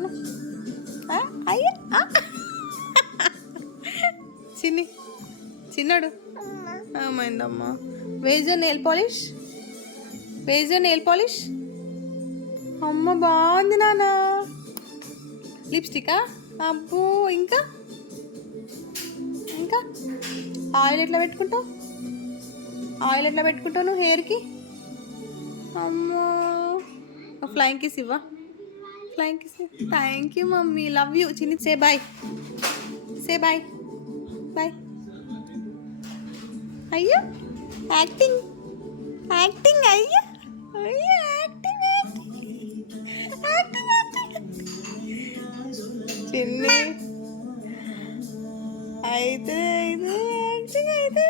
అను అయ్యా చిన్నడు ఏమైందమ్మా? వేజ్ నెయిల్ పాలిష్, నెయిల్ పాలిష్. అమ్మ బాగుంది నాన్న. లిప్స్టికా? అబ్బో. ఇంకా ఇంకా ఆయిల్ ఎట్లా పెట్టుకుంటావు? నువ్వు హెయిర్కి? అమ్మో. ఫ్లయింగ్ కిస్ ఇవ్వా? Flying kiss. Thank you mummy, love you. Chinni say bye, bye. అయ్యో యాక్టింగ్ అయ్యో యాక్టింగ్ చిన్ని అయితే యాక్టింగ్ అయితే